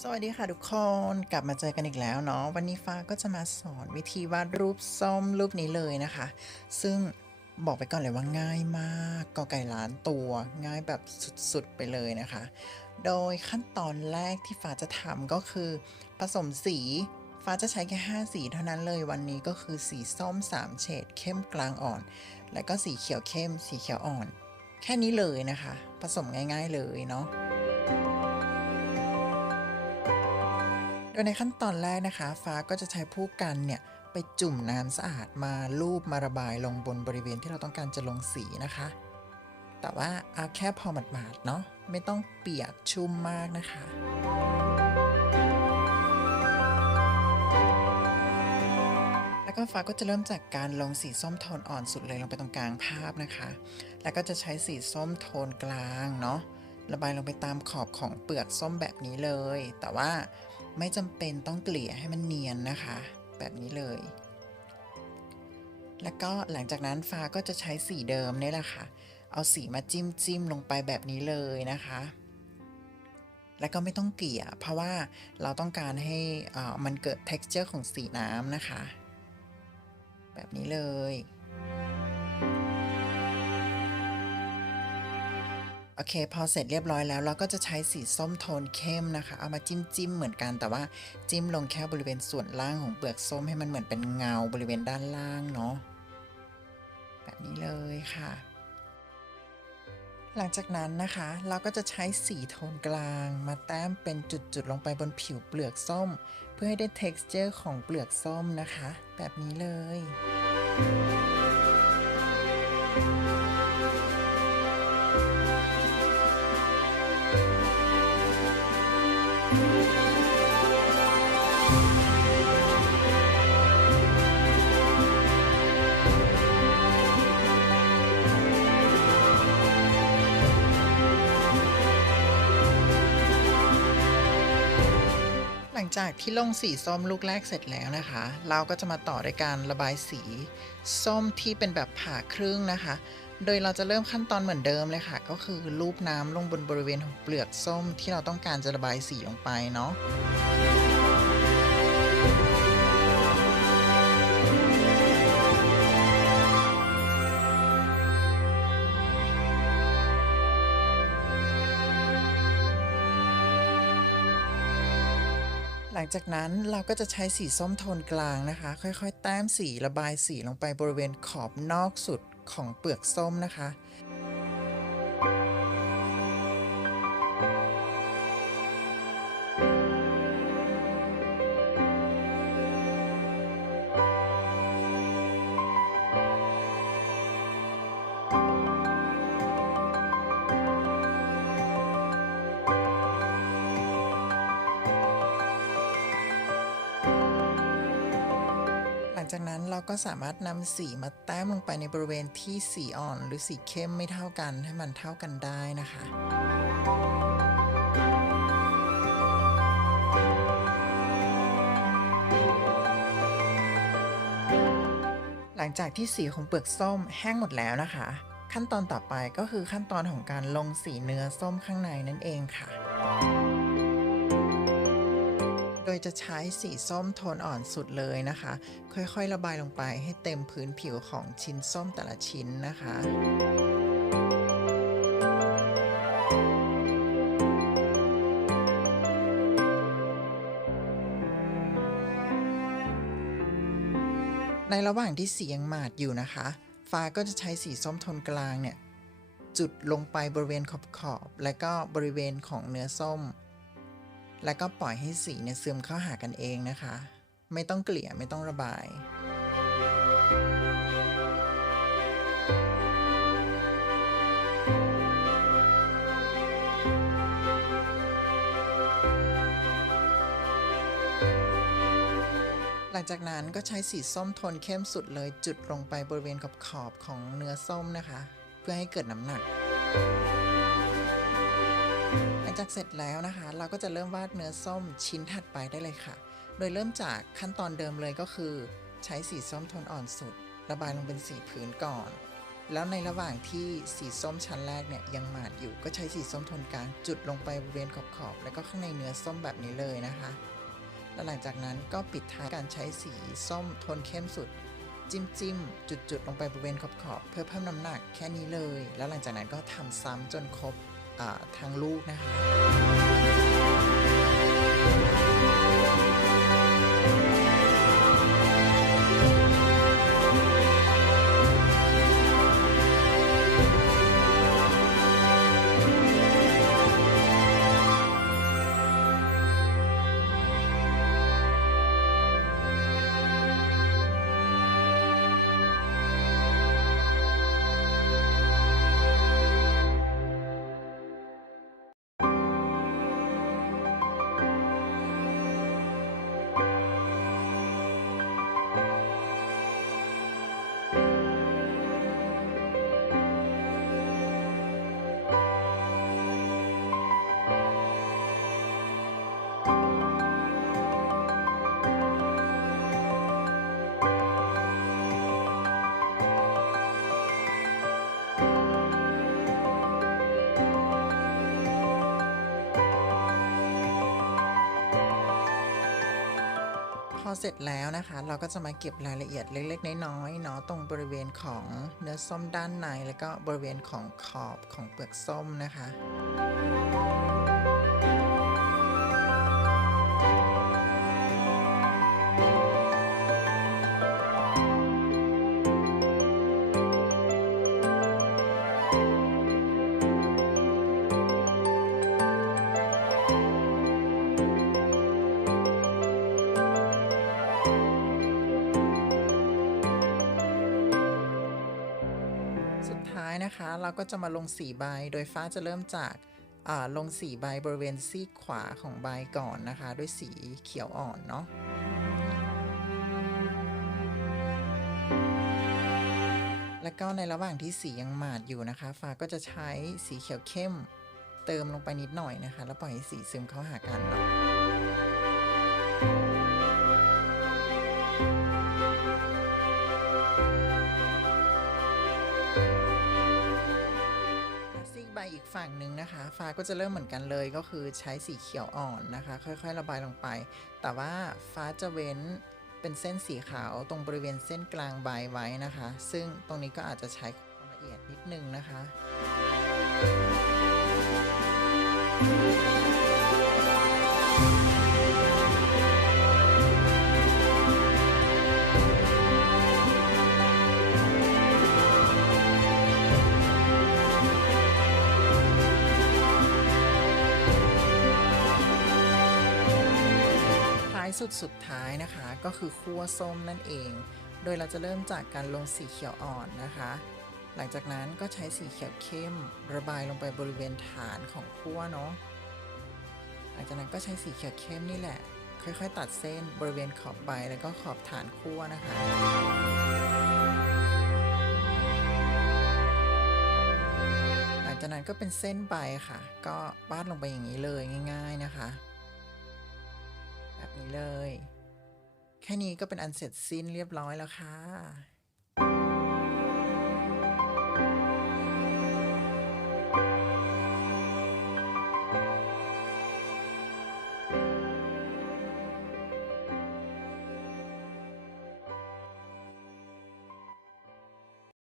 สวัสดีค่ะทุกคนกลับมาเจอกันอีกแล้วเนาะวันนี้ฟ้าก็จะมาสอนวิธีวาดรูปส้มรูปนี้เลยนะคะ ซึ่งบอกไปก่อนเลยว่าง่ายมากกอไก่ล้านตัวง่ายแบบสุดๆไปเลยนะคะ โดยขั้นตอนแรกที่ฟ้าจะทำก็คือ ผสมสีฟ้าจะใช้แค่ 5 สีเท่านั้นเลยวันนี้ก็คือสีส้ม 3 เฉดเข้มกลางอ่อน และก็สีเขียวเข้ม สีเขียวอ่อน แค่นี้เลยนะคะ ผสมง่าย ๆเลยเนาะ โดยในขั้นตอนแรกนะคะ ฟ้าก็จะใช้ผู้กันเนี่ยไปจุ่มน้ำสะอาดมาลูบมาระบายลงบนบริเวณที่เราต้องการจะลงสีนะคะ แต่ว่าเอาแค่พอหมาดๆเนาะไม่ต้องเปียกชุ่มมากนะคะแล้วก็ฟ้าก็จะเริ่มจากการลงสีส้มโทนอ่อนสุดเลยลงไปตรงกลางภาพนะคะ แล้วก็จะใช้สีส้มโทนกลางเนาะ ระบายลงไปตามขอบของเปลือกส้มแบบนี้เลย แต่ว่า ไม่จำเป็นต้องเกลี่ยให้มันเนียนนะคะ แบบนี้เลย แล้วก็หลังจากนั้นฟ้าก็จะใช้สีเดิมนี่แหละค่ะ เอาสีมาจิ้มจิ้มลงไปแบบนี้เลยนะคะ แล้วก็ไม่ต้องเกลี่ย เพราะว่าเราต้องการให้มันเกิด texture ของสีน้ำนะคะ แบบนี้เลย อเคพอเสร็จเรียบร้อยแล้ว เราก็จะใช้สีส้มโทนเข้มนะคะ เอามาจิ้มจิ้มเหมือนกันแต่ว่าจิ้มลงแค่บริเวณส่วนล่างของเปลือกส้มให้มันเหมือนเป็นเงาบริเวณด้านล่างเนาะแบบนี้เลยค่ะ หลังจากนั้นนะคะ เราก็จะใช้สีโทนกลางมาแต้มเป็นจุดๆลงไปบนผิวเปลือกส้ม เพื่อให้ได้ texture ของเปลือกส้มนะคะ แบบนี้เลย ลังจากที่ลงสีส้มลูกแรกเสร็จแล้วนะคะ เราก็จะมาต่อด้วยการระบายสี ส้มที่เป็นแบบผ่าครึ่งนะคะ โดยเราจะเริ่มขั้นตอนเหมือนเดิมเลยค่ะ ก็คือลูบน้ำลงบนบริเวณของเปลือกส้มที่เราต้องการจะระบายสีลงไปเนาะ หลังจากนั้นเราก็จะใช้สีส้มโทนกลางนะคะ ค่อยๆ แต้มสีระบายสีลงไปบริเวณขอบนอกสุดของเปลือกส้มนะคะ ลังจากนั้นเราก็สามารถนำสีมาแต้มลงไปในบริเวณที่สีอ่อนหรือสีเข้มไม่เท่ากันให้มันเท่ากันได้นะคะหลังจากที่สีของเปลือกส้มแห้งหมดแล้วนะคะ ขั้นตอนต่อไปก็คือขั้นตอนของการลงสีเนื้อส้มข้างในนั่นเองค่ะ โดยจะใช้สีส้มโทนอ่อนสุดเลยนะคะ ค่อยๆ ระบายลงไปให้เต็มพื้นผิวของชิ้นส้มแต่ละชิ้นนะคะในระหว่างที่สียังหมาดอยู่นะคะ ฟ้าก็จะใช้สีส้มโทนกลางเนี่ย จุดลงไปบริเวณขอบๆและก็บริเวณของเนื้อส้ม แล้วก็ปล่อยให้สีเนี่ยซึมเข้าหากันเองนะคะ ไม่ต้องเกลี่ยไม่ต้องระบาย หลังจากนั้นก็ใช้สีส้มโทนเข้มสุดเลยจุดลงไปบริเวณขอบขอบของเนื้อส้มนะคะ เพื่อให้เกิดน้ำหนัก งจากเสร็จแล้วนะคะ เราก็จะเริ่มวาดเนื้อส้มชิ้นถัดไปได้เลยค่ะ โดยเริ่มจากขั้นตอนเดิมเลยก็คือ ใช้สีส้มโทนอ่อนสุด ระบายลงเป็นสีผืนก่อน แล้วในระหว่างที่สีส้มชั้นแรกเนี่ยยังหมาดอยู่ก็ใช้สีส้มโทนกลางจุดลงไปบริเวณขอบๆแล้วก็ข้างในเนื้อส้มแบบนี้เลยนะคะ แล้วหลังจากนั้นก็ปิดท้ายการใช้สีส้มโทนเข้มสุดจิ้มจิ้มจุดจุดๆลงไปบริเวณขอบๆเพื่อเพิ่มน้ำหนักแค่นี้เลย แล้วหลังจากนั้นก็ทำซ้ำจนครบ ทางลูกนะคะ พอเสร็จแล้วนะคะ เราก็จะมาเก็บรายละเอียดเล็ก ๆ น้อยๆเนาะตรงบริเวณของเนื้อส้มด้านใน แล้วก็บริเวณของขอบของเปลือกส้มนะคะ เราก็จะมาลงสีใบ โดยฟ้าจะเริ่มจากลงสีใบบริเวณซีกขวาของใบก่อนนะคะ ด้วยสีเขียวอ่อนเนาะแล้วก็ในระหว่างที่สียังหมาดอยู่นะคะ ฟ้าก็จะใช้สีเขียวเข้ม เติมลงไปนิดหน่อยนะคะ แล้วปล่อยให้สีซึมเข้าหากันเนาะ กฝั่งหนึ่งนะคะ ฟ้าก็จะเริ่มเหมือนกันเลยก็คือใช้สีเขียวอ่อนนะคะ ค่อยๆ ระบายลงไป แต่ว่าฟ้าจะเว้นเป็นเส้นสีขาวตรงบริเวณเส้นกลางใบไว้นะคะ ซึ่งตรงนี้ก็อาจจะใช้ความละเอียดนิดนึงนะคะ สุดสุดท้ายนะคะก็คือคั่วส้มนั่นเอง โดยเราจะเริ่มจากการลงสีเขียวอ่อนนะคะ หลังจากนั้นก็ใช้สีเขียวเข้ม ระบายลงไปบริเวณฐานของคั่วเนาะ หลังจากนั้นก็ใช้สีเขียวเข้มนี่แหละ ค่อยๆ ตัดเส้นบริเวณขอบใบแล้วก็ขอบฐานคั่วนะคะหลังจากนั้นก็เป็นเส้นใบค่ะ ก็วาดลงไปอย่างนี้เลยง่าย ๆนะคะ แบบนี้เลย แค่นี้ก็เป็นอันเสร็จสิ้นเรียบร้อยแล้วค่ะ